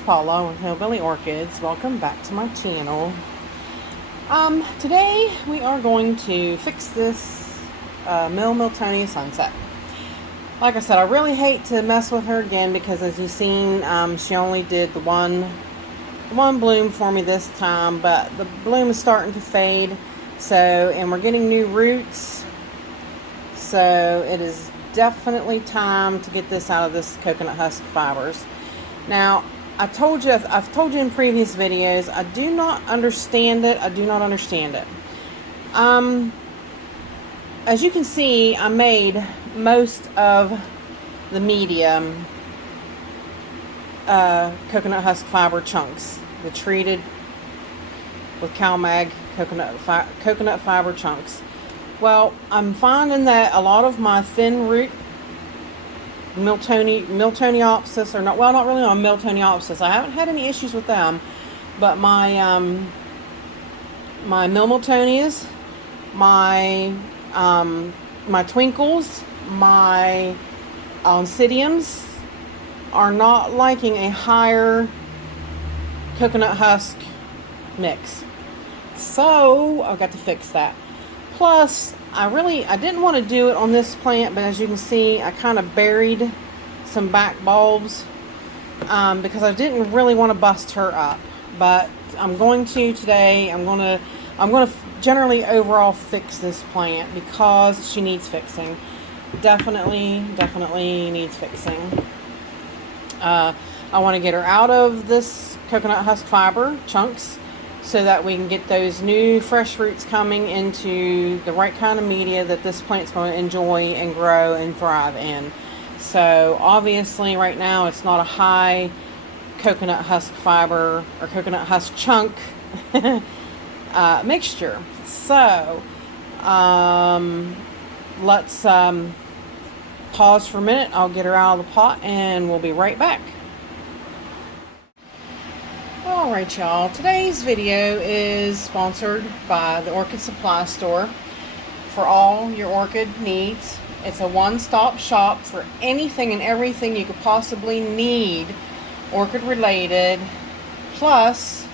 it's Paula with Hillbilly Orchids. Welcome back to my channel. Today we are going to fix this Milmiltonia Sunset. Like I said, I really hate to mess with her again because, as you've seen, she only did the one bloom for me this time, but the bloom is starting to fade. And we're getting new roots, so it is definitely time to get this out of this coconut husk fibers. Now, I've told you in previous videos, I do not understand it. As you can see, I made most of the medium coconut husk fiber chunks, the treated with CalMag coconut fiber chunks. Well, I'm finding that a lot of my thin root Miltoniopsis, or not really on Miltoniopsis. I haven't had any issues with them, but my my Milmiltonias, my twinkles, my oncidiums are not liking a higher coconut husk mix. So I've got to fix that. Plus, I didn't want to do it on this plant, but as you can see, I kind of buried some back bulbs because I didn't really want to bust her up. But I'm going to today. I'm going to generally overall fix this plant because she needs fixing. Definitely needs fixing. I want to get her out of this coconut husk fiber chunks, so that we can get those new fresh roots coming into the right kind of media that this plant's going to enjoy and grow and thrive in. So obviously right now it's not a high coconut husk fiber or coconut husk chunk mixture. So let's pause for a minute. I'll get her out of the pot and we'll be right back. Alright y'all, today's video is sponsored by the Orchid Supply Store for all your orchid needs. It's a one-stop shop for anything and everything you could possibly need orchid related, plus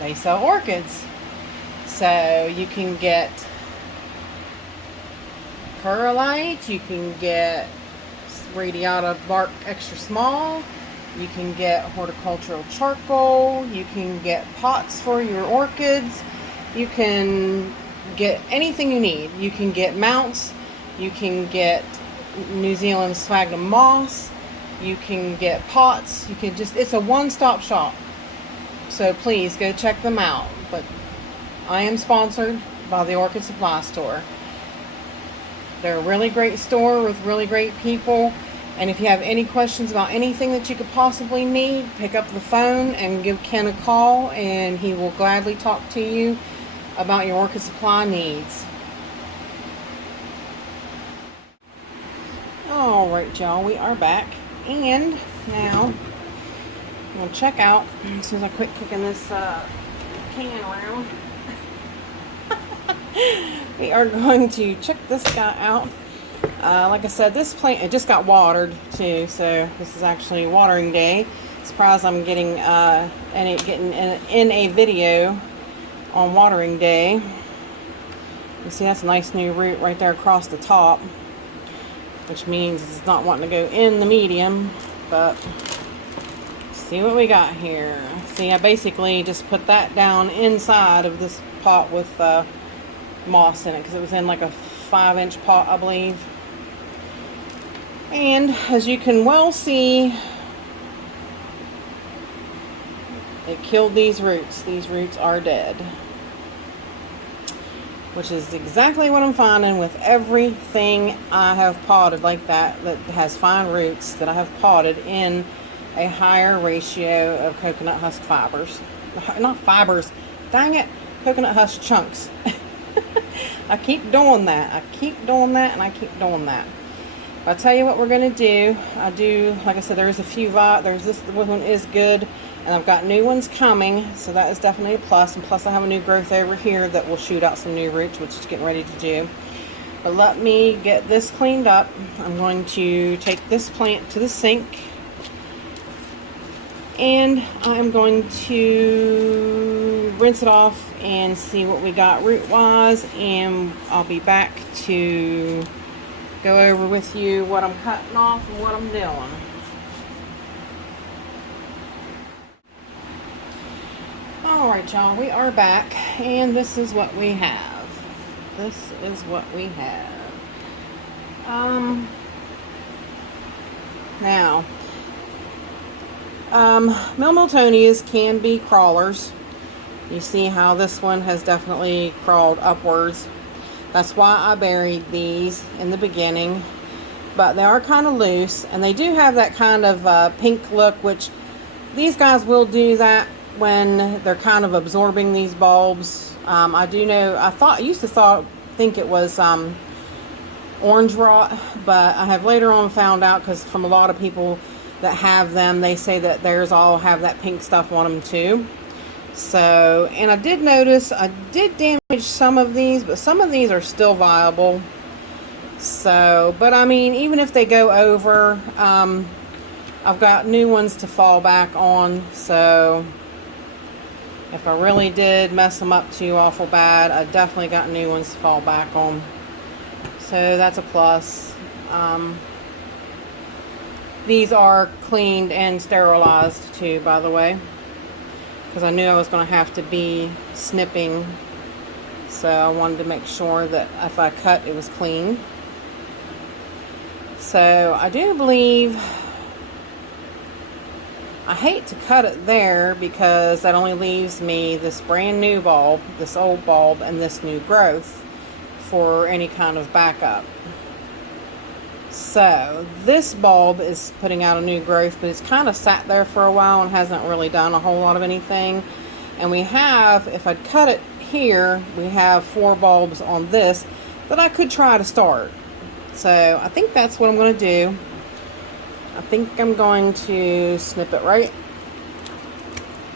they sell orchids. So you can get perlite, you can get radiata bark extra small, you can get horticultural charcoal, you can get pots for your orchids, you can get anything you need. You can get mounts, you can get New Zealand sphagnum moss, you can get pots, you can just, it's a one-stop shop. So please go check them out. But I am sponsored by the Orchid Supply Store. They're a really great store with really great people. And if you have any questions about anything that you could possibly need, pick up the phone and give Ken a call, and he will gladly talk to you about your orchid supply needs. Alright y'all, we are back. And now, we'll check out, as soon as I quit cooking this can around, we are going to check this guy out. Like I said, this plant, it just got watered too, so this is actually watering day. Surprised I'm getting in a video on watering day. You see, that's a nice new root right there across the top, which means it's not wanting to go in the medium. But see what we got here. See, I basically just put that down inside of this pot with moss in it, because it was in like a 5-inch pot, I believe. And as you can well see, it killed these roots. These roots are dead. Which is exactly what I'm finding with everything I have potted like that has fine roots, that I have potted in a higher ratio of coconut husk fibers. Not fibers, dang it, coconut husk chunks. I keep doing that. I keep doing that. I'll tell you what we're going to do. Like I said, there's a few, this one is good, and I've got new ones coming, so that is definitely a plus. And plus I have a new growth over here that will shoot out some new roots, which is getting ready to do. But let me get this cleaned up. I'm going to take this plant to the sink And I'm going to rinse it off and see what we got root wise, and I'll be back to go over with you what I'm cutting off and what I'm doing. Alright y'all, we are back, and this is what we have. This is what we have. Now, Milmiltonias can be crawlers. You see how this one has definitely crawled upwards. That's why I buried these in the beginning. But they are kind of loose, and they do have that kind of pink look, which these guys will do that when they're kind of absorbing these bulbs. I do know, I used to think it was orange rot, but I have later on found out, because from a lot of people that have them, they say that theirs all have that pink stuff on them too. So, and I did notice I did damage some of these, but some of these are still viable. So, but I mean, even if they go over, I've got new ones to fall back on. So if I really did mess them up too awful bad, I definitely got new ones to fall back on. So that's a plus. These are cleaned and sterilized too, by the way, because I knew I was going to have to be snipping. So I wanted to make sure that if I cut, it was clean. So I do believe, I hate to cut it there because that only leaves me this brand new bulb, this old bulb, and this new growth for any kind of backup. So this bulb is putting out a new growth, but it's kind of sat there for a while and hasn't really done a whole lot of anything. And we have, if I'd cut it here, we have 4 bulbs on this that I could try to start. So I think that's what I'm going to do. I think I'm going to snip it right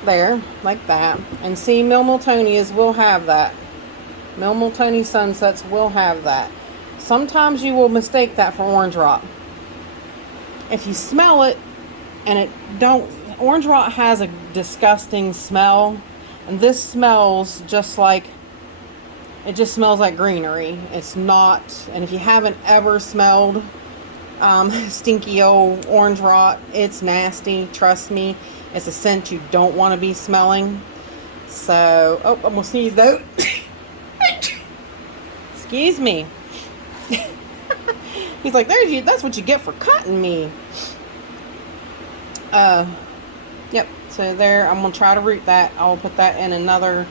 there, like that. And see, Milmiltonias will have that. Milmiltonia Sunsets will have that. Sometimes you will mistake that for orange rot. If you smell it, and it don't, orange rot has a disgusting smell. And this smells just like, it just smells like greenery. It's not, and if you haven't ever smelled stinky old orange rot, it's nasty, trust me. It's a scent you don't want to be smelling. So, oh, I'm gonna sneeze though. Excuse me. He's like, there's you, that's what you get for cutting me. Yep, so there, I'm gonna try to root that. I'll put that in another,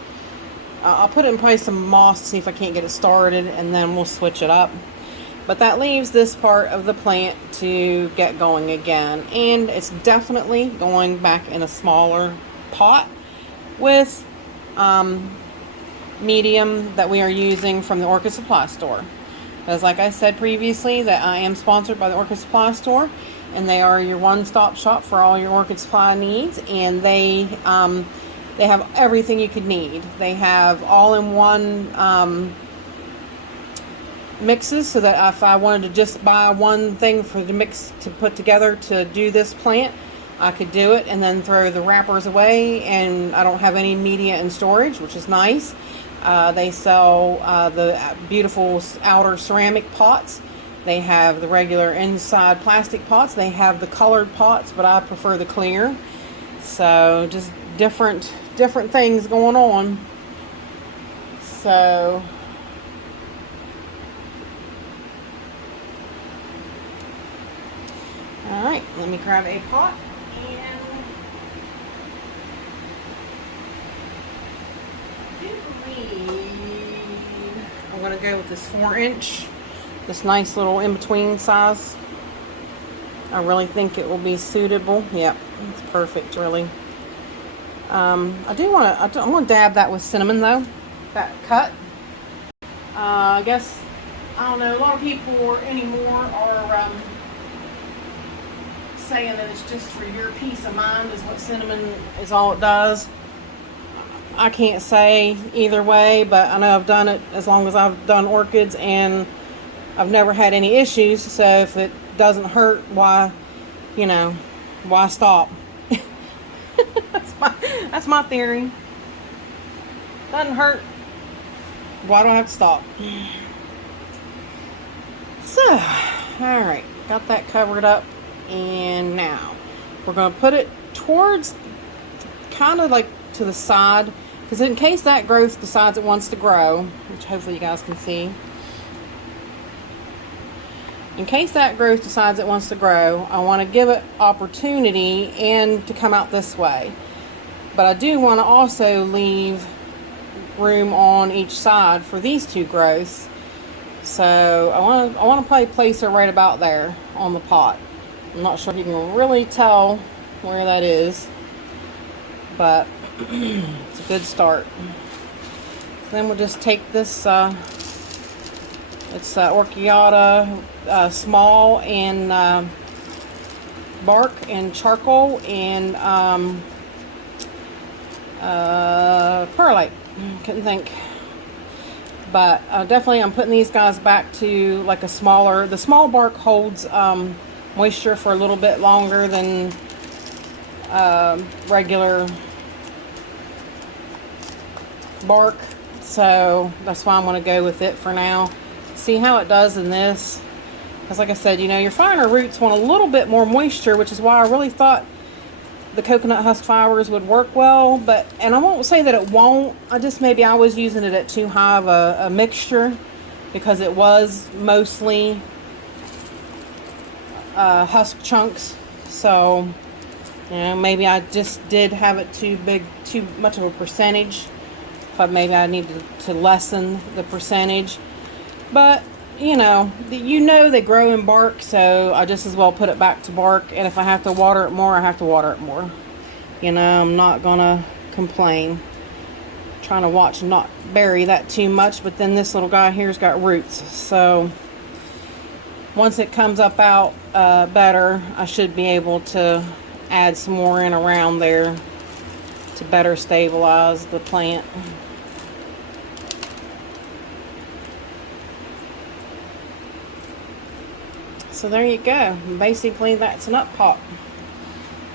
I'll put it in probably some moss to see if I can't get it started, and then we'll switch it up. But that leaves this part of the plant to get going again. And it's definitely going back in a smaller pot with medium that we are using from the Orchid Supply Store. Because like I said previously, that I am sponsored by the Orchid Supply Store. And they are your one-stop shop for all your orchid supply needs. And they have everything you could need. They have all-in-one mixes, so that if I wanted to just buy one thing for the mix to put together to do this plant, I could do it and then throw the wrappers away, and I don't have any media in storage, which is nice. They sell the beautiful outer ceramic pots. They have the regular inside plastic pots. They have the colored pots, but I prefer the clear. So just different things going on. So alright, let me grab a pot, and I believe I'm going to go with this 4-inch, this nice little in-between size. I really think it will be suitable. Yep, it's perfect, really. I'm going to dab that with cinnamon though, that cut. I guess, I don't know, a lot of people anymore are saying that it's just for your peace of mind is what cinnamon is all it does. I can't say either way, but I know I've done it as long as I've done orchids, and I've never had any issues. So if it doesn't hurt, why stop? That's my theory. Doesn't hurt. Why do I have to stop? So, alright, got that covered up, and now we're going to put it towards, kind of like to the side, because in case that growth decides it wants to grow, which hopefully you guys can see, in case that growth decides it wants to grow, I want to give it opportunity and to come out this way. But I do want to also leave room on each side for these two growths. So I want to probably place her right about there on the pot. I'm not sure if you can really tell where that is, but it's a good start. Then we'll just take this, it's Orchiata small and bark and charcoal and perlite. Couldn't think. But definitely I'm putting these guys back to like a smaller, the small bark holds moisture for a little bit longer than regular bark. So that's why I'm going to go with it for now. See how it does in this. Because like I said, you know, your finer roots want a little bit more moisture, which is why I really thought the coconut husk fibers would work well, but, and I won't say that it won't, maybe I was using it at too high of a mixture, because it was mostly husk chunks. So, you know, maybe I just did have it too much of a percentage, but maybe I needed to lessen the percentage. But you know, they grow in bark, so I just as well put it back to bark. And if I have to water it more, I have to water it more. You know, I'm not gonna complain. Trying to watch and not bury that too much, but then this little guy here's got roots. So once it comes up out better, I should be able to add some more in around there to better stabilize the plant. So there you go. Basically, that's an up pot.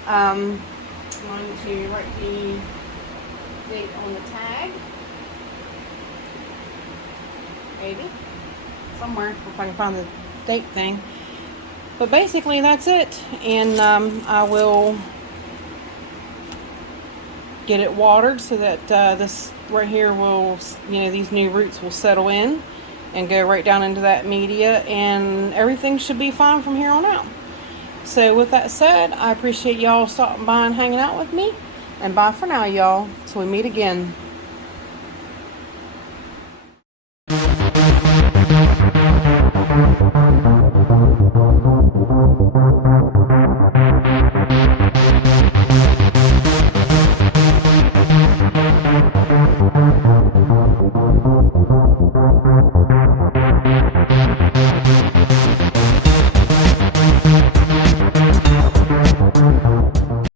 I'm going to write the date on the tag. Maybe. Somewhere, if I can find the date thing. But basically, that's it. And I will get it watered so that this right here will, you know, these new roots will settle in and go right down into that media, and everything should be fine from here on out. So with that said, I appreciate y'all stopping by and hanging out with me, and bye for now, y'all, till we meet again.